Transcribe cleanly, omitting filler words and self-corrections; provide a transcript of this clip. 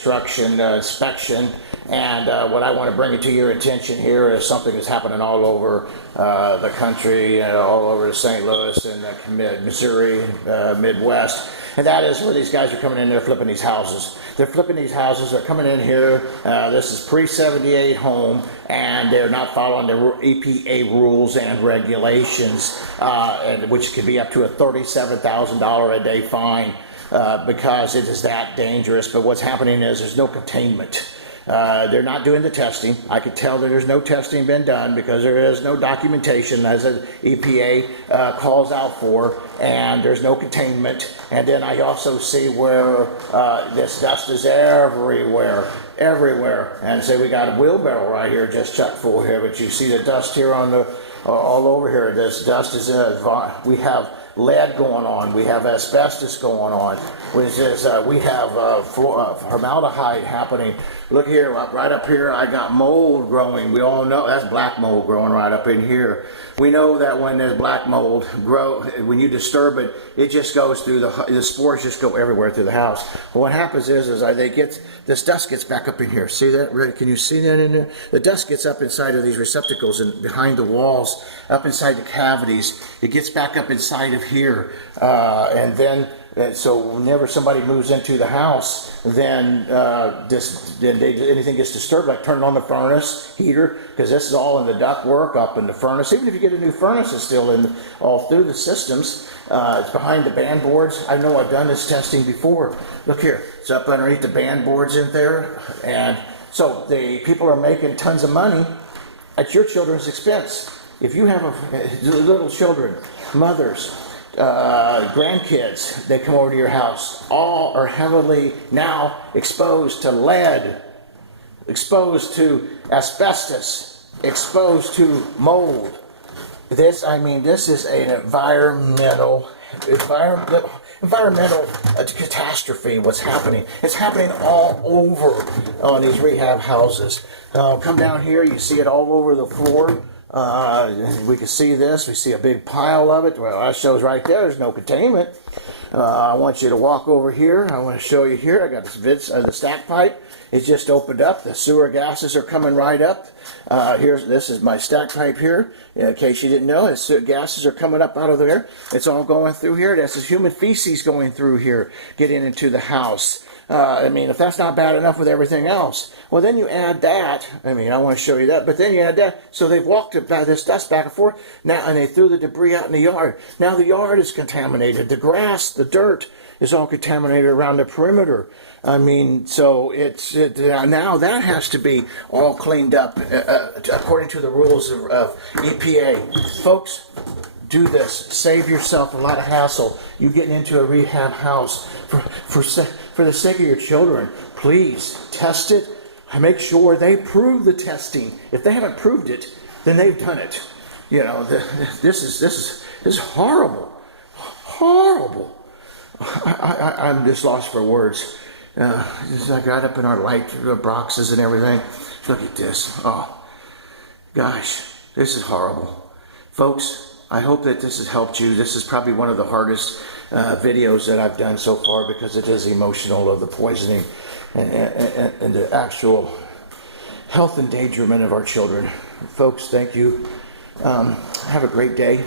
construction inspection, and what I want to bring it to your attention here is something that's happening all over the country, all over St. Louis and Missouri, Midwest, and that is where these guys are coming in, they're flipping these houses. They're flipping these houses, they're coming in here, this is pre-78 home, and they're not following the EPA rules and regulations, which could be up to a $37,000 a day fine. Because it is that dangerous. But what's happening is there's no containment. They're not doing the testing. I could tell that there's no testing been done because there is no documentation as the EPA calls out for, and there's no containment. And then I also see where this dust is everywhere. And say we got a wheelbarrow right here just chucked full here, but you see the dust here on the all over here. This dust is we have lead going on, we have asbestos going on, we have formaldehyde happening. Look here, right up here, I got mold growing. We all know that's black mold growing right up in here. We know that when there's black mold when you disturb it, it just goes through the spores just go everywhere through the house. Well, what happens is this dust gets back up in here. See that? Can you see that in there? The dust gets up inside of these receptacles and behind the walls, up inside the cavities. It gets back up inside of here, and then so whenever somebody moves into the house, then anything gets disturbed, like turning on the furnace heater, because this is all in the duct work up in the furnace. Even if you get a new furnace, it's still in all through the systems. It's behind the band boards. I know I've done this testing before. Look here, it's up underneath the band boards in there, and so the people are making tons of money at your children's expense. If you have little children, mothers, grandkids, they come over to your house, all are heavily now exposed to lead, exposed to asbestos, exposed to mold. This is an environmental catastrophe. What's happening? It's happening all over on these rehab houses. Come down here, you see it all over the floor. We can see this. We see a big pile of it. Well, that shows right there. There's no containment. I want you to walk over here. I want to show you here. I got the stack pipe. It's just opened up. The sewer gases are coming right up. This is my stack pipe here. In case you didn't know, the sewer gases are coming up out of there. It's all going through here. That's the human feces going through here, getting into the house. If that's not bad enough with everything else, well, then you add that. I want to show you that, but then you add that. So they've walked this dust back and forth now, and they threw the debris out in the yard. Now the yard is contaminated. The grass, the dirt is all contaminated around the perimeter. So now that has to be all cleaned up according to the rules of EPA. Folks, do this. Save yourself a lot of hassle. You getting into a rehab house for the sake of your children. Please test it. Make sure they prove the testing. If they haven't proved it, then they've done it. This is horrible, horrible. I'm just lost for words. I got up in our light boxes and everything. Look at this. Oh, gosh, this is horrible, folks. I hope that this has helped you. This is probably one of the hardest videos that I've done so far because it is emotional of the poisoning and the actual health endangerment of our children. Folks, thank you. Have a great day.